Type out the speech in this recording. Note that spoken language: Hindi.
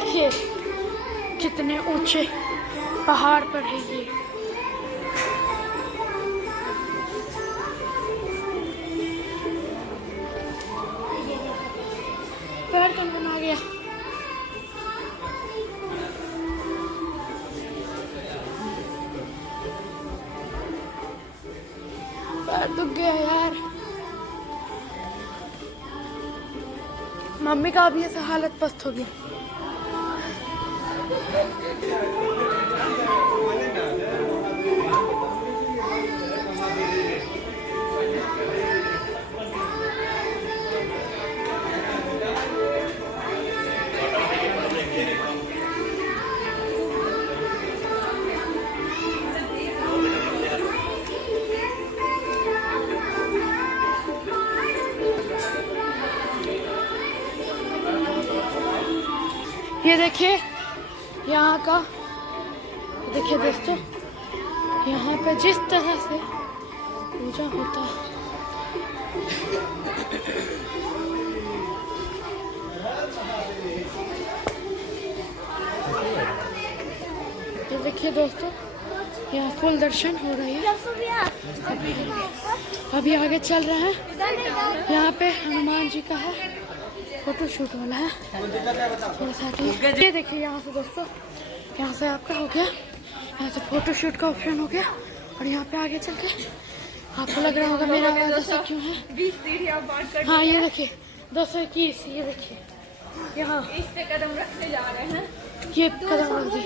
देखिए कितने ऊंचे पहाड़ पर है ये। पैर कंपन आ गया। पैर दुख गया यार। मम्मी का अभी ऐसा हालत पस्त होगी। ये देखिए यहाँ का, देखिए दोस्तों यहाँ पे जिस तरह से पूजा होता है। ये देखिए दोस्तों यहाँ फुल दर्शन हो रही है। अभी आगे चल रहा है। यहाँ पे हनुमान जी का है, फोटो शूट वाला है। ये देखिए यहाँ से दोस्तों, यहाँ से आपका हो गया, यहाँ से फोटो शूट का ऑप्शन हो गया। और यहाँ पे आगे चल के आपको लग रहा होगा मेरा आवाज ऐसा क्यों है। 20 सीढ़ियां पार कर हाँ ये देखिए 221, ये देखिए यहाँ इस पे कदम रखने जा रहे हैं। ये कदम रख दी।